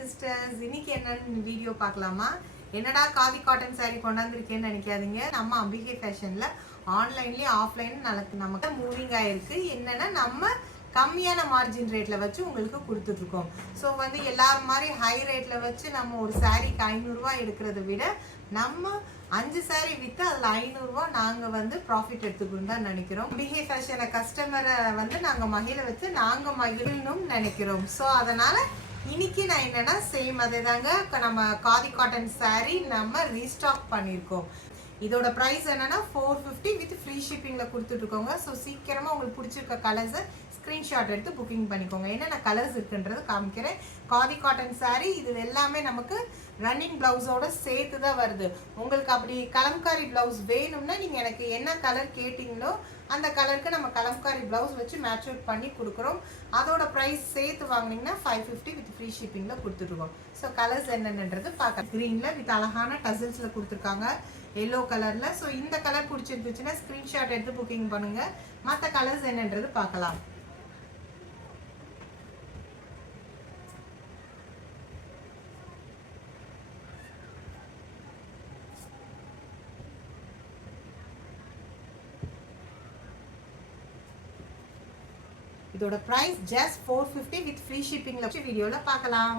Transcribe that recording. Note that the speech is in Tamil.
சிஸ்டர்ஸ், இன்னைக்கு என்னன்னு வீடியோ பார்க்கலாமா? என்னடா காதி காட்டன் saree கொண்டாந்துருக்கேன்னு நினைக்காதீங்க. நம்ம அம்பிகை ஃபேஷன்ல ஆன்லைன்லயும் ஆஃப்லைன் நமக்கு மூவிங் ஆயிருக்கு. என்னன்னா நம்ம கம்மியான மார்ஜின் ரேட்ல வச்சு உங்களுக்கு கொடுத்துட்டு இருக்கோம். ஸோ வந்து எல்லாரும் மாதிரி ஹை ரேட்ல வச்சு நம்ம ஒரு சாரிக்கு 500 ரூபாய் எடுக்கிறத விட நம்ம 5 சாரி விற்று அதில் 500 ரூபாய் நாங்கள் வந்து ப்ராஃபிட் எடுத்துக்கணும் தான் நினைக்கிறோம். அம்பிகை ஃபேஷனை கஸ்டமரை வந்து நாங்கள் மகிழ வச்சு நாங்கள் மகிழணும்னு நினைக்கிறோம். ஸோ அதனால் இன்னைக்கு நான் என்னன்னா சேம் அதே தாங்க, நம்ம காதி காட்டன் saree நம்ம ரீஸ்டாக் பண்ணியிருக்கோம். இதோட ப்ரைஸ் என்னன்னா 450 வித் ஃப்ரீ ஷிப்பிங்கில் கொடுத்துட்ருக்கோங்க. ஸோ சீக்கிரமாக உங்களுக்கு பிடிச்சிருக்க கலர்ஸை ஸ்க்ரீன்ஷாட் எடுத்து புக்கிங் பண்ணிக்கோங்க. என்னென்ன கலர்ஸ் இருக்குன்றது காமிக்கிறேன். காதி காட்டன் saree இது எல்லாமே நமக்கு ரன்னிங் ப்ளவுஸோட சேர்த்து தான் வருது. உங்களுக்கு அப்படி கலம்காரி ப்ளவுஸ் வேணும்னா நீங்கள் எனக்கு என்ன கலர் கேட்டிங்களோ அந்த கலருக்கு நம்ம கலம்காரி ப்ளவுஸ் வச்சு மேட்ச் அவுட் பண்ணி கொடுக்குறோம். அதோட ப்ரைஸ் சேர்த்து வாங்கினீங்கன்னா 550 வித் ஃப்ரீ ஷிப்பிங்கில் கொடுத்துருவோம். ஸோ கலர்ஸ் என்னென்னன்றது பார்க்க. க்ரீனில் வித் அழகான டசல்ஸில் கொடுத்துருக்காங்க, எல்லோ கலரில். ஸோ இந்த கலர் பிடிச்சிருந்துச்சுன்னா ஸ்க்ரீன்ஷாட் எடுத்து புக்கிங் பண்ணுங்கள். மற்ற கலர்ஸ் என்னன்றது பார்க்கலாம். இதோட பிரைஸ் ஜஸ்ட் 450 வித் ஃப்ரீ ஷிப்பிங்ல வீடியோல பார்க்கலாம்.